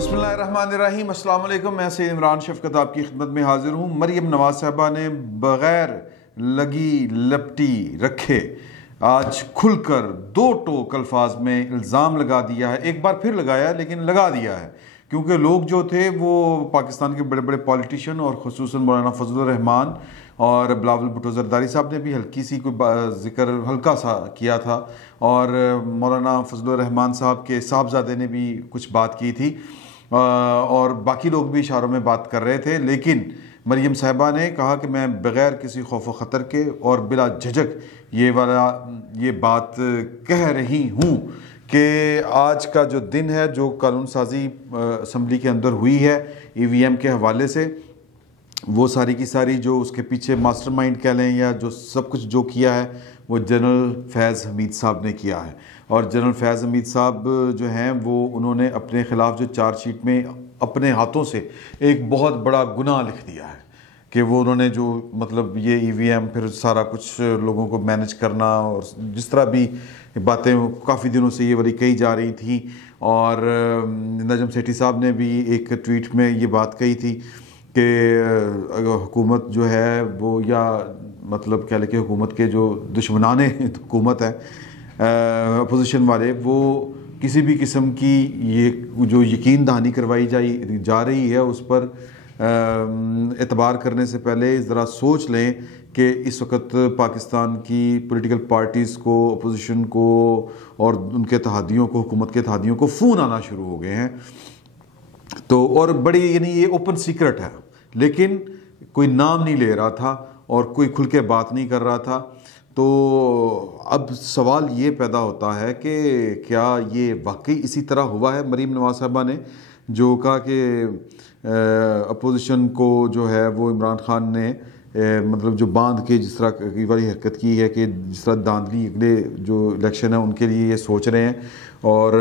बिस्मिल्लाहिर्रहमानिर्रहीम, अस्सलाम वालेकुम। मैं सैयद इमरान शफकत आपकी खिदमत में हाजिर हूँ। मरियम नवाज साहबा ने बग़ैर लगी लपटी रखे आज खुलकर दो टोक अल्फाज में इल्ज़ाम लगा दिया है। एक बार फिर लगाया लेकिन लगा दिया है, क्योंकि लोग जो थे वो पाकिस्तान के बड़े बड़े पॉलिटिशियन और ख़ुसूसन मौलाना फजलुर रहमान और बिलावल भुट्टो ज़रदारी साहब ने भी हल्की सी कोई ज़िक्र हल्का सा किया था, और मौलाना फजलुर रहमान साहब के साहबजादे ने भी कुछ बात की थी, और बाकी लोग भी इशारों में बात कर रहे थे। लेकिन मरियम साहिबा ने कहा कि मैं बग़ैर किसी खौफ व ख़तर के और बिला झिझक ये बात कह रही हूँ कि आज का जो दिन है, जो कानून साजी असम्बली के अंदर हुई है EVM के हवाले से, वो सारी की सारी जो उसके पीछे मास्टरमाइंड कह लें या जो सब कुछ जो किया है वो जनरल फैज़ हमीद साहब ने किया है। और जनरल फैज़ हमीद साहब जो हैं वो उन्होंने अपने ख़िलाफ़ जो चार्जशीट में अपने हाथों से एक बहुत बड़ा गुनाह लिख दिया है कि वो उन्होंने जो मतलब ये EVM फिर सारा कुछ लोगों को मैनेज करना और जिस तरह भी बातें काफ़ी दिनों से ये वाली कही जा रही थी। और नजम सेठी साहब ने भी एक ट्वीट में ये बात कही थी कि हुकूमत जो है वो, या मतलब कह लें कि हुकूमत के जो दुश्मनाने हुकूमत है अपोजिशन वाले, वो किसी भी किस्म की ये जो यकीन दहानी करवाई जा रही है उस पर एतबार करने से पहले ज़रा सोच लें कि इस वक्त पाकिस्तान की पॉलिटिकल पार्टीज़ को, अपोजिशन को और उनके इत्तेहादियों को, हुकूमत के इत्तेहादियों को फ़ोन आना शुरू हो गए हैं। तो और बड़ी, यानी ये ओपन सीक्रेट है, लेकिन कोई नाम नहीं ले रहा था और कोई खुल के बात नहीं कर रहा था। तो अब सवाल ये पैदा होता है कि क्या ये वाकई इसी तरह हुआ है? मरीम नवाज साहबा ने जो कहा कि अपोजिशन को जो है वो इमरान खान ने मतलब जो बांध के जिस तरह की वाली हरकत की है कि जिस तरह धांधली अगले जो इलेक्शन है उनके लिए ये सोच रहे हैं। और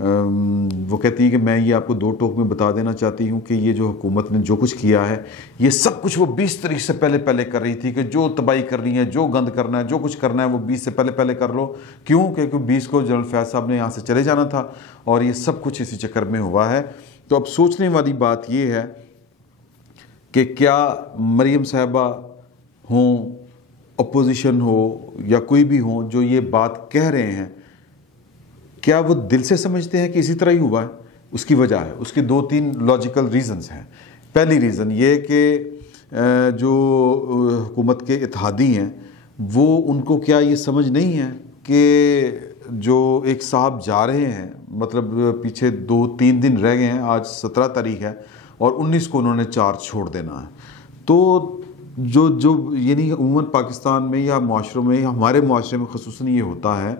वो कहती है कि मैं ये आपको दो टोक में बता देना चाहती हूँ कि ये जो हुकूमत ने जो कुछ किया है ये सब कुछ वो 20 तारीख से पहले कर रही थी कि जो तबाही करनी है, जो गंद करना है, जो कुछ करना है वो 20 से पहले कर लो। क्यों? क्योंकि 20 को जनरल फैज़ साहब ने यहाँ से चले जाना था और ये सब कुछ इसी चक्कर में हुआ है। तो अब सोचने वाली बात ये है कि क्या मरियम साहबा हों, अपोजिशन हो या कोई भी हो जो ये बात कह रहे हैं, क्या वो दिल से समझते हैं कि इसी तरह ही हुआ है? उसकी वजह है, उसके 2-3 लॉजिकल रीज़न्स हैं। पहली रीज़न ये कि जो हुकूमत के इत्तेहादी हैं वो, उनको क्या ये समझ नहीं है कि जो एक साहब जा रहे हैं, मतलब पीछे 2-3 दिन रह गए हैं, आज 17 तारीख है और 19 को उन्होंने चार्ज छोड़ देना है। तो जो यानी उम्मन पाकिस्तान में या माशरों में या हमारे माशरे में ख़ुसूसन ये होता है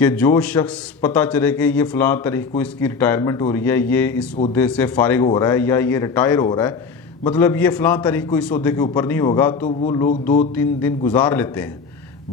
कि जो शख्स पता चले कि ये फ़लाँ तारीख को इसकी रिटायरमेंट हो रही है, ये इस ओहदे से फ़ारिग हो रहा है या ये रिटायर हो रहा है, मतलब ये फ़लाँ तारीख को इस ओहदे के ऊपर नहीं होगा, तो वो लोग 2-3 दिन गुजार लेते हैं,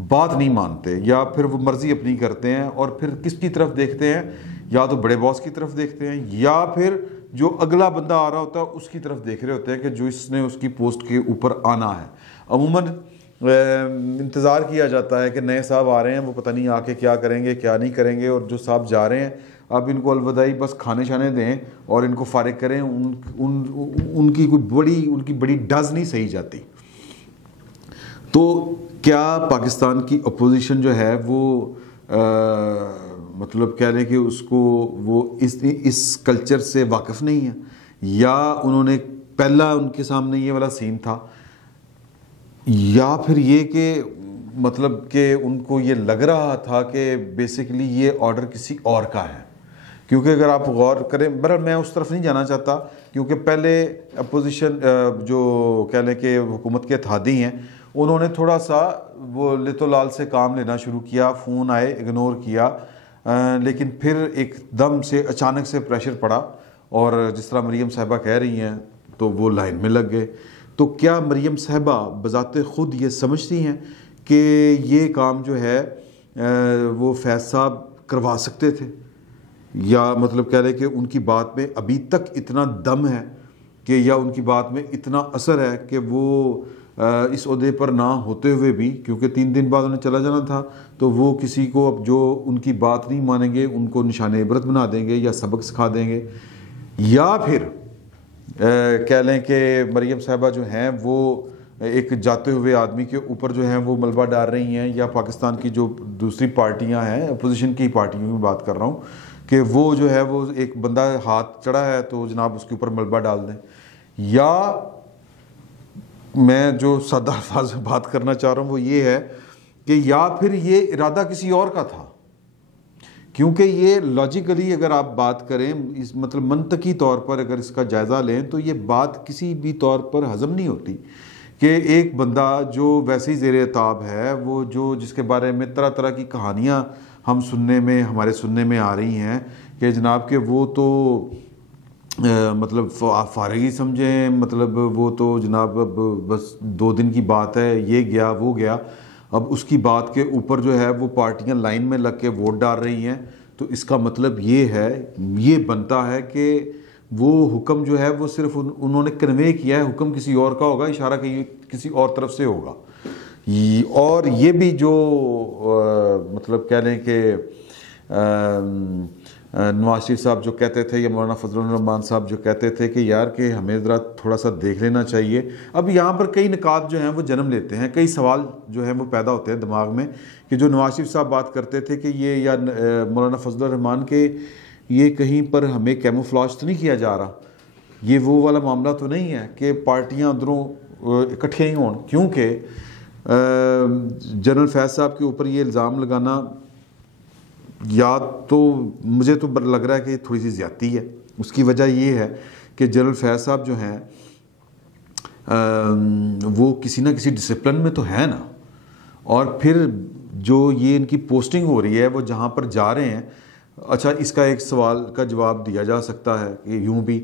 बात नहीं मानते, या फिर वो मर्ज़ी अपनी करते हैं और फिर किसकी तरफ देखते हैं? या तो बड़े बॉस की तरफ देखते हैं या फिर जो अगला बंदा आ रहा होता है उसकी तरफ देख रहे होते हैं कि जो इसने उसकी पोस्ट के ऊपर आना है। अमूमन इंतज़ार किया जाता है कि नए साहब आ रहे हैं, वो पता नहीं आके क्या करेंगे क्या नहीं करेंगे, और जो साहब जा रहे हैं अब इनको अलविदाई बस खाने शाने दें और इनको फारिग करें। उनकी बड़ी डज नहीं सही जाती। तो क्या पाकिस्तान की अपोजिशन जो है वो मतलब कह लें कि उसको वो इस कल्चर से वाकिफ़ नहीं है, या उन्होंने पहला उनके सामने ये वाला सीन था, या फिर ये कि मतलब कि उनको ये लग रहा था कि बेसिकली ये ऑर्डर किसी और का है। क्योंकि अगर आप गौर करें, बहरहाल मैं उस तरफ नहीं जाना चाहता, क्योंकि पहले अपोजिशन जो कह लें कि हुकूमत के इत्तेहादी हैं उन्होंने थोड़ा सा वो लितो लाल से काम लेना शुरू किया, फ़ोन आए इग्नोर किया, लेकिन फिर एकदम से अचानक से प्रेशर पड़ा और जिस तरह मरियम साहिबा कह रही हैं तो वो लाइन में लग गए। तो क्या मरियम साहिबा बज़ाते ख़ुद ये समझती हैं कि ये काम जो है वो फैज़ साहब करवा सकते थे, या मतलब कह लें कि उनकी बात में अभी तक इतना दम है कि, या उनकी बात में इतना असर है कि वो इस ओहदे पर ना होते हुए भी, क्योंकि 3 दिन बाद उन्हें चला जाना था, तो वो किसी को अब जो उनकी बात नहीं मानेंगे उनको निशाने इबरत बना देंगे या सबक सिखा देंगे। या फिर कह लें कि मरियम साहिबा जो हैं वो एक जाते हुए आदमी के ऊपर जो है वो मलबा डाल रही हैं, या पाकिस्तान की जो दूसरी पार्टियां हैं, अपोजिशन की पार्टियों की बात कर रहा हूँ, कि वो जो है वो एक बंदा हाथ चढ़ा है तो जनाब उसके ऊपर मलबा डाल दें। या मैं जो सादा अल्फाज में बात करना चाह रहा हूँ वो ये है कि या फिर ये इरादा किसी और का था, क्योंकि ये लॉजिकली अगर आप बात करें, इस मतलब मंतकी तौर पर अगर इसका जायज़ा लें तो ये बात किसी भी तौर पर हज़म नहीं होती कि एक बंदा जो वैसे ही ज़ेर ताब है, वो जो जिसके बारे में तरह तरह की कहानियाँ हम हमारे सुनने में आ रही हैं कि जनाब के वो तो मतलब फारग ही समझें, मतलब वो तो जनाब अब बस 2 दिन की बात है, ये गया वो गया। अब उसकी बात के ऊपर जो है वो पार्टियां लाइन में लग के वोट डाल रही हैं, तो इसका मतलब ये है, ये बनता है कि वो हुक्म जो है वो सिर्फ उन्होंने कन्वे किया है, हुक्म किसी और का होगा, इशारा किसी और तरफ से होगा। और ये भी जो मतलब कह लें कि नवाज शरीफ साहब जो कहते थे, या मौलाना फजलुर रहमान साहब जो कहते थे कि यार कि हमें ज़रा थोड़ा सा देख लेना चाहिए। अब यहाँ पर कई निकात जो हैं वो जन्म लेते हैं, कई सवाल जो हैं वो पैदा होते हैं दिमाग में कि जो नवाज शरीफ साहब बात करते थे कि ये, या मौलाना फजलुर रहमान के, ये कहीं पर हमें कैमोफ्लेज तो नहीं किया जा रहा, ये वो वाला मामला तो नहीं है कि पार्टियाँ अंदरों इकट्ठियाँ ही हों। क्योंकि जनरल फैज़ साहब के ऊपर ये इल्ज़ाम लगाना, या तो मुझे तो लग रहा है कि थोड़ी सी ज़्यादती है। उसकी वजह ये है कि जनरल फैज़ साहब जो हैं वो किसी ना किसी डिसिप्लिन में तो है ना, और फिर जो ये इनकी पोस्टिंग हो रही है वो जहाँ पर जा रहे हैं। अच्छा, इसका एक सवाल का जवाब दिया जा सकता है कि यूँ भी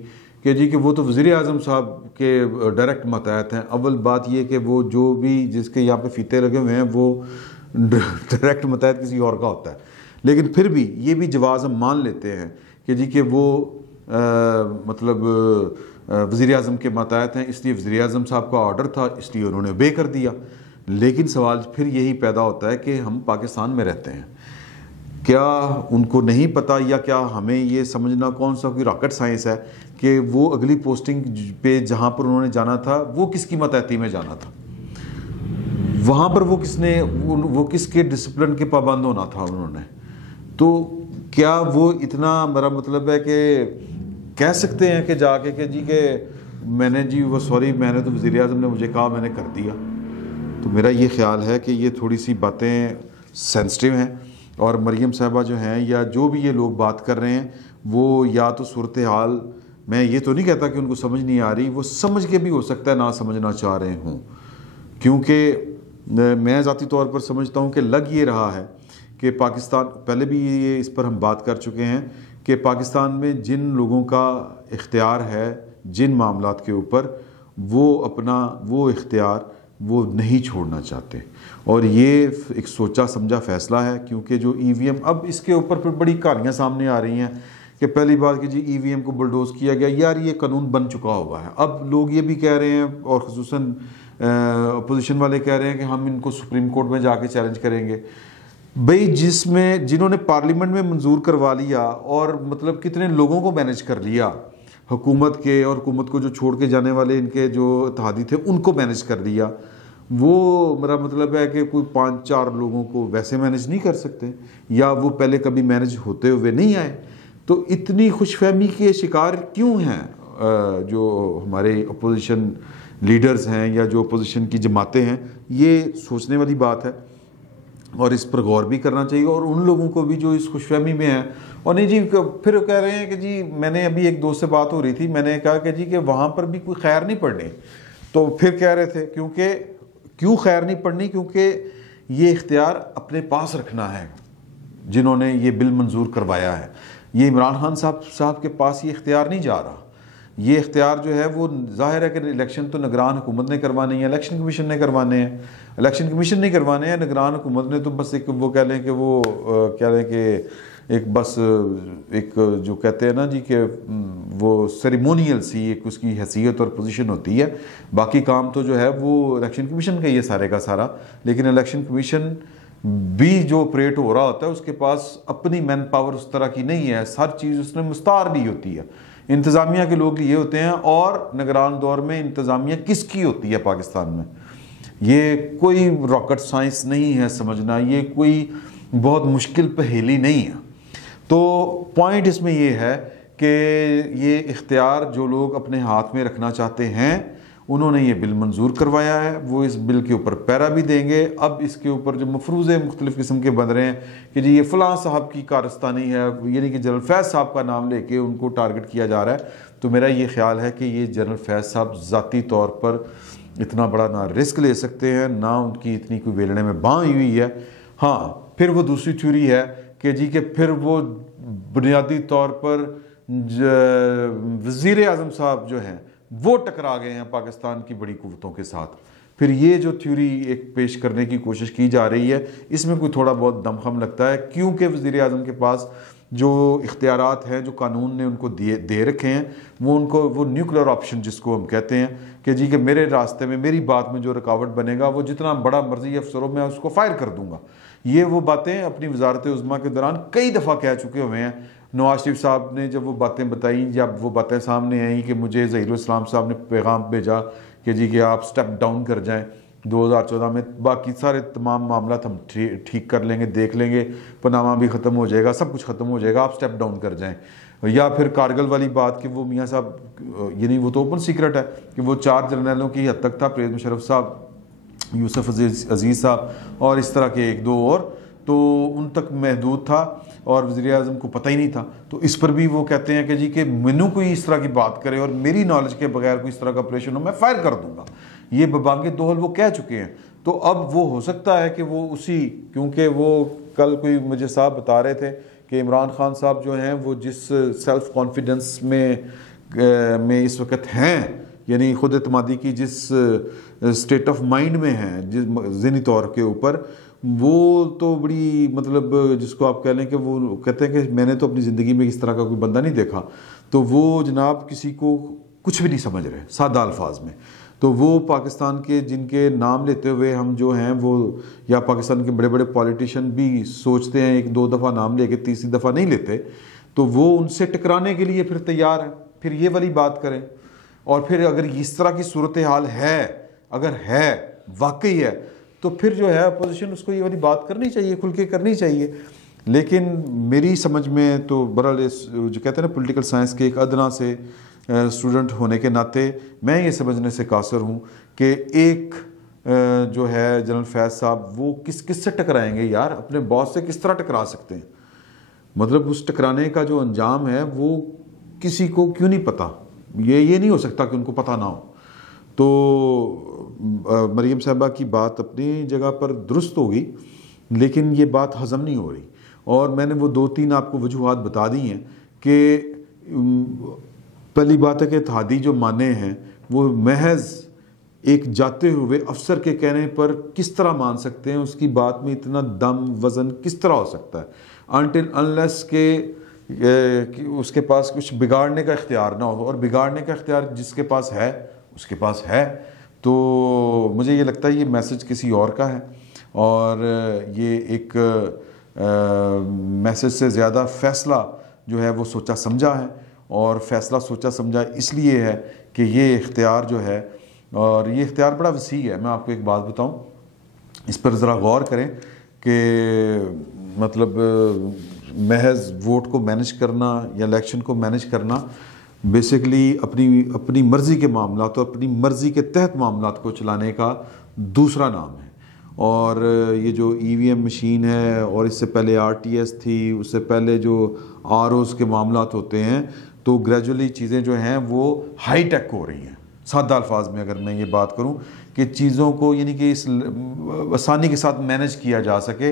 कि जी कि वो तो वज़ीर आज़म साहब के डायरेक्ट मतहत हैं। अव्वल बात ये कि वो जो भी जिसके यहाँ पे फीते लगे हुए हैं वो डायरेक्ट मतहत किसी और का होता है, लेकिन फिर भी ये भी जवाज़ हम मान लेते हैं कि जी कि वो मतलब वज़ीर आज़म के मतहत हैं, इसलिए वज़ीर आज़म साहब का ऑर्डर था, इसलिए उन्होंने ओबे कर दिया। लेकिन सवाल फिर यही पैदा होता है कि हम पाकिस्तान में रहते हैं, क्या उनको नहीं पता, या क्या हमें ये समझना कौन सा कोई रॉकेट साइंस है कि वो अगली पोस्टिंग पे जहाँ पर उन्होंने जाना था वो किसकी मतहती में जाना था, वहाँ पर वो किसके डिसिप्लिन के पाबंद होना था उन्होंने। तो क्या वो इतना, मेरा मतलब है कि कह सकते हैं कि जाके कि जी के मैंने तो वज़ीर आज़म ने मुझे कहा, मैंने कर दिया। तो मेरा ये ख्याल है कि ये थोड़ी सी बातें सेंसिटिव हैं, और मरियम साहिबा जो हैं या जो भी ये लोग बात कर रहे हैं वो या तो सूरत हाल, मैं ये तो नहीं कहता कि उनको समझ नहीं आ रही, वो समझ के भी हो सकता है ना समझना चाह रहे हों, क्योंकि मैं ज़ाती तौर पर समझता हूँ कि लग ये रहा है कि पाकिस्तान, पहले भी ये इस पर हम बात कर चुके हैं कि पाकिस्तान में जिन लोगों का इख्तियार है जिन मामलात के ऊपर, वो अपना वो इख्तियार वो नहीं छोड़ना चाहते, और ये एक सोचा समझा फ़ैसला है। क्योंकि जो EVM, अब इसके ऊपर फिर बड़ी कहानियाँ सामने आ रही हैं कि पहली बात कि जी EVM को बुलडोज़ किया गया, यार ये कानून बन चुका हुआ है। अब लोग ये भी कह रहे हैं, और ख़ुसूसन अपोजिशन वाले कह रहे हैं कि हम इनको सुप्रीम कोर्ट में जाके चैलेंज करेंगे। भाई जिन्होंने पार्लियामेंट में मंजूर करवा लिया, और मतलब कितने लोगों को मैनेज कर लिया हुकूमत के, और हुकूमत को जो छोड़ के जाने वाले इनके जो इत्तेहादी थे उनको मैनेज कर लिया, वो मेरा मतलब है कि कोई 5-4 लोगों को वैसे मैनेज नहीं कर सकते, या वो पहले कभी मैनेज होते हुए नहीं आए। तो इतनी खुशफहमी के शिकार क्यों हैं जो हमारे अपोजिशन लीडर्स हैं या जो अपोजिशन की जमातें हैं? ये सोचने वाली बात है, और इस पर गौर भी करना चाहिए। और उन लोगों को भी जो इस खुशफहमी में हैं, और नहीं जी फिर कह रहे हैं कि जी, मैंने अभी एक दोस्त से बात हो रही थी, मैंने कहा कि जी कि वहाँ पर भी कोई खैर नहीं पड़नी, तो फिर कह रहे थे क्यों खैर नहीं पड़नी, क्योंकि ये इख्तियार अपने पास रखना है जिन्होंने ये बिल मंजूर करवाया है। ये इमरान खान साहब के पास ये इख्तियार नहीं जा रहा। ये इख्तियार जो है वो जाहिर है कि इलेक्शन तो निगरान हुकूमत ने करवाने हैं, इलेक्शन कमीशन ने करवाने हैं। इलेक्शन कमीशन नहीं करवाने हैं, निगरान हुकूमत ने तो बस एक वो कह लें कि वो कह लें कि एक जो कहते हैं ना जी कि वो सेरेमोनियल सी एक उसकी हैसियत और पोजीशन होती है। बाकी काम तो जो है वो इलेक्शन कमीशन का ही है सारे का सारा। लेकिन इलेक्शन कमीशन भी जो ऑपरेट हो रहा होता है उसके पास अपनी मैन पावर उस तरह की नहीं है, हर चीज़ उसने मुस्तार ली होती है। इंतज़ामिया के लोग ये होते हैं। और निगरान दौर में इंतज़ामिया किसकी होती है पाकिस्तान में, ये कोई रॉकेट साइंस नहीं है समझना, ये कोई बहुत मुश्किल पहेली नहीं है। तो पॉइंट इसमें ये है कि ये इख्तियार जो लोग अपने हाथ में रखना चाहते हैं उन्होंने ये बिल मंजूर करवाया है, वो इस बिल के ऊपर पैरा भी देंगे। अब इसके ऊपर जो मफरूज़े मुख्तलिफ़ किस्म के बन रहे हैं कि जी ये फ़लाँ साहब की कारस्तानी है, यानी कि जनरल फैज़ साहब का नाम लेके उनको टारगेट किया जा रहा है, तो मेरा ये ख्याल है कि ये जनरल फैज़ साहब ज़ाती तौर पर इतना बड़ा ना रिस्क ले सकते हैं, ना उनकी इतनी कोई वेलने में बाँह हुई है। हाँ, फिर वो दूसरी थ्योरी है कि जी कि फिर वो बुनियादी तौर पर वज़ीर आज़म साहब जो हैं वो टकरा गए हैं पाकिस्तान की बड़ी कुव्वतों के साथ। फिर ये जो थ्योरी एक पेश करने की कोशिश की जा रही है, इसमें कोई थोड़ा बहुत दमखम लगता है, क्योंकि वज़ीर आज़म के पास जो इख्तियारात हैं, जो कानून ने उनको दे रखे हैं, वो न्यूक्लियर ऑप्शन जिसको हम कहते हैं कि जी कि मेरे रास्ते में, मेरी बात में जो रुकावट बनेगा वो जितना बड़ा मर्जी अफसर हो मैं उसको फायर कर दूंगा। ये वो बातें अपनी वजारत उज़्मा के दौरान कई दफ़ा कह चुके हुए हैं। नवाज शरीफ साहब ने जब वो बातें बताई, जब वो बातें सामने आई कि मुझे ज़हीरुल इस्लाम साहब ने पैगाम भेजा कि जी कि आप स्टेप डाउन कर जाएं 2014 में, बाकी सारे तमाम मामला हम ठीक कर लेंगे, देख लेंगे, पनामा भी ख़त्म हो जाएगा, सब कुछ ख़त्म हो जाएगा, आप स्टेप डाउन कर जाएं। या फिर कारगिल वाली बात कि वो मियाँ साहब, यानी वो तो ओपन सीक्रेट है कि वो 4 जर्नलों की हद तक था, परवेज़ मुशर्रफ साहब, यूसुफ अजीज़ साहब और इस तरह के 1-2 और, तो उन तक महदूद था और वज़ीर आज़म को पता ही नहीं था। तो इस पर भी वो कहते हैं कि जी कि मैनू कोई इस तरह की बात करे और मेरी नॉलेज के बगैर कोई इस तरह का ऑपरेशन हो, मैं फायर कर दूंगा। ये बबांगे दोहल वो कह चुके हैं। तो अब वो हो सकता है कि वो उसी, क्योंकि वो कल कोई मुझे साहब बता रहे थे कि इमरान खान साहब जो हैं वो जिस सेल्फ़ कॉन्फिडेंस में इस वक्त हैं, यानी खुद एतमादी की जिस स्टेट ऑफ माइंड में हैं, जिस ज़हनी तौर के ऊपर, वो तो बड़ी मतलब जिसको आप कह लें कि वो कहते हैं कि मैंने तो अपनी ज़िंदगी में इस तरह का कोई बंदा नहीं देखा। तो वो जनाब किसी को कुछ भी नहीं समझ रहे, सादा अल्फाज में। तो वो पाकिस्तान के जिनके नाम लेते हुए हम जो हैं वो, या पाकिस्तान के बड़े बड़े पॉलिटिशियन भी सोचते हैं 1-2 दफ़ा नाम लेके, तीसरी दफ़ा नहीं लेते, तो वो उनसे टकराने के लिए फिर तैयार हैं, फिर ये वाली बात करें। और फिर अगर इस तरह की सूरत हाल है, अगर है वाकई है, तो फिर जो है अपोजिशन उसको ये वाली बात करनी चाहिए, खुल के करनी चाहिए। लेकिन मेरी समझ में तो बहरहाल जो कहते हैं ना पॉलिटिकल साइंस के एक अदना से स्टूडेंट होने के नाते मैं ये समझने से कासर हूँ कि एक जो है जनरल फैज़ साहब वो किस से टकराएंगे यार, अपने बॉस से किस तरह टकरा सकते हैं? मतलब उस टकराने का जो अंजाम है वो किसी को क्यों नहीं पता? ये नहीं हो सकता कि उनको पता ना हो। तो मरीम साहबा की बात अपनी जगह पर दुरुस्त होगी, लेकिन ये बात हज़म नहीं हो रही। और मैंने वो 2-3 आपको वजूहात बता दी हैं कि पहली बात है कि इत्तेहादी जो माने हैं वो महज एक जाते हुए अफसर के कहने पर किस तरह मान सकते हैं, उसकी बात में इतना दम वज़न किस तरह हो सकता है, अनटिल अनलेस के उसके पास कुछ बिगाड़ने का इख्तियार ना हो। और बिगाड़ने का इख्तियार जिसके पास है उसके पास है। तो मुझे ये लगता है ये मैसेज किसी और का है, और ये एक मैसेज से ज़्यादा फ़ैसला जो है वो सोचा समझा है। और फ़ैसला सोचा समझा इसलिए है कि ये इख्तियार जो है, और ये इख्तियार बड़ा वसी है। मैं आपको एक बात बताऊं, इस पर ज़रा गौर करें कि मतलब महज वोट को मैनेज करना या इलेक्शन को मैनेज करना बेसिकली अपनी मर्ज़ी के मामला, तो अपनी मर्ज़ी के तहत मामला को चलाने का दूसरा नाम है। और ये जो EVM मशीन है, और इससे पहले RTS थी, उससे पहले जो ROs के मामलात होते हैं, तो ग्रेजुअली चीज़ें जो हैं वो हाई टेक हो रही हैं। सादा अल्फाज में अगर मैं ये बात करूं कि चीज़ों को यानी कि इस आसानी के साथ मैनेज किया जा सके,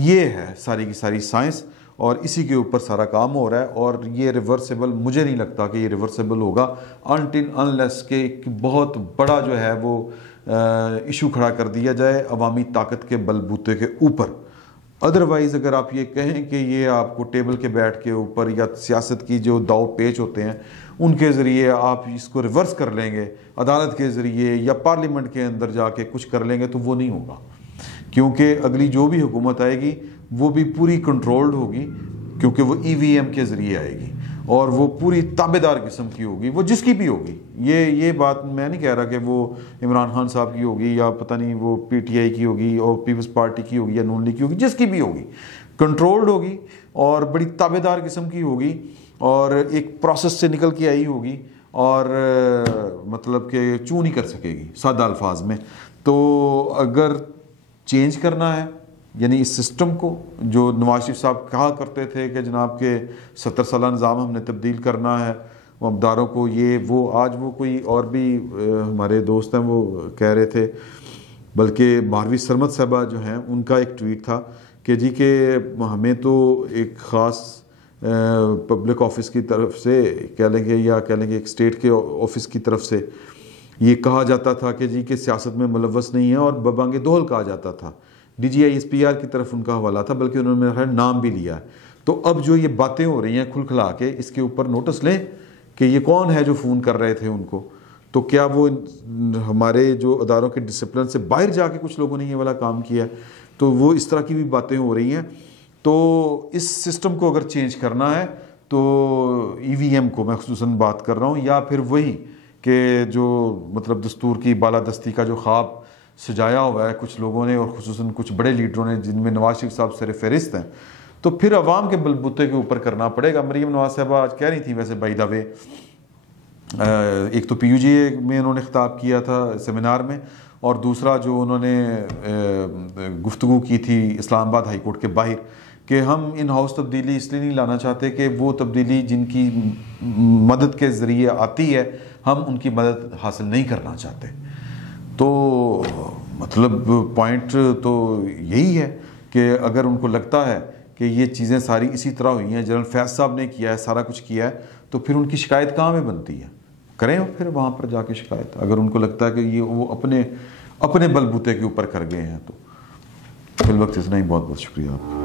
ये है सारी की सारी साइंस, और इसी के ऊपर सारा काम हो रहा है। और ये रिवर्सेबल, मुझे नहीं लगता कि ये रिवर्सेबल होगा अनटिल अनलेस के बहुत बड़ा जो है वो इशू खड़ा कर दिया जाए अवामी ताकत के बलबूते के ऊपर। अदरवाइज़ अगर आप ये कहें कि ये आपको टेबल के बैठ के ऊपर या सियासत की जो दाव पेच होते हैं उनके ज़रिए आप इसको रिवर्स कर लेंगे, अदालत के ज़रिए या पार्लियामेंट के अंदर जाके कुछ कर लेंगे, तो वो नहीं होगा। क्योंकि अगली जो भी हुकूमत आएगी वो भी पूरी कंट्रोल्ड होगी, क्योंकि वो EVM के ज़रिए आएगी। और वो पूरी ताबेदार किस्म की होगी, वो जिसकी भी होगी। ये बात मैं नहीं कह रहा कि वो इमरान खान साहब की होगी या पता नहीं वो पीटीआई की होगी और पीपल्स पार्टी की होगी या नून लीग की होगी, जिसकी भी होगी, कंट्रोल्ड होगी और बड़ी ताबेदार किस्म की होगी और एक प्रोसेस से निकल के आई होगी और मतलब कि चू नहीं कर सकेगी सादा अल्फाज में। तो अगर चेंज करना है यानी इस सिस्टम को, जो नवाज शरीफ साहब कहा करते थे कि जनाब के 70 साल निज़ाम हमने तब्दील करना है, वफदारों को ये वो, आज वो कोई और भी हमारे दोस्त हैं वो कह रहे थे, बल्कि मारवी सरमद साहबा जो हैं उनका एक ट्वीट था कि जी के हमें तो एक ख़ास पब्लिक ऑफिस की तरफ से कह लेंगे या कह लेंगे एक स्टेट के ऑफिस की तरफ से ये कहा जाता था कि जी के सियासत में मुलव्वस नहीं है और बबांगे दोहल कहा जाता था। DGISPR की तरफ उनका हवाला था, बल्कि उन्होंने मेरा नाम भी लिया है। तो अब जो ये बातें हो रही हैं खुलखला के, इसके ऊपर नोटिस लें कि ये कौन है जो फ़ोन कर रहे थे उनको, तो क्या वो हमारे जो अदारों के डिसिप्लिन से बाहर जाके कुछ लोगों ने ये वाला काम किया, तो वो इस तरह की भी बातें हो रही हैं। तो इस सिस्टम को अगर चेंज करना है तो EVM को मैं खुसूसन बात कर रहा हूँ, या फिर वही कि जो मतलब दस्तूर की बालादस्ती का जो ख्वाब सजाया हुआ है कुछ लोगों ने और खुसूसन कुछ बड़े लीडरों ने, जिनमें नवाज शरीफ साहब सर फहरिस्त हैं, तो फिर अवाम के बलबूते के ऊपर करना पड़ेगा। मरीम नवाज साहबा आज कह रही थी वैसे बाय द वे, एक तो PUGA में उन्होंने खिताब किया था सेमिनार में, और दूसरा जो उन्होंने गुफ्तगू की थी इस्लामाबाद हाई कोर्ट के बाहर कि हम इन हाउस तब्दीली इसलिए नहीं लाना चाहते कि वो तब्दीली जिनकी मदद के ज़रिए आती है हम उनकी मदद हासिल नहीं करना चाहते। तो मतलब पॉइंट तो यही है कि अगर उनको लगता है कि ये चीज़ें सारी इसी तरह हुई हैं, जनरल फैज़ साहब ने किया है, सारा कुछ किया है, तो फिर उनकी शिकायत कहाँ में बनती है? करें फिर वहाँ पर जाके शिकायत, अगर उनको लगता है कि ये वो अपने बलबूते के ऊपर कर गए हैं। तो फिल वक्त इतना ही, बहुत बहुत शुक्रिया आपका।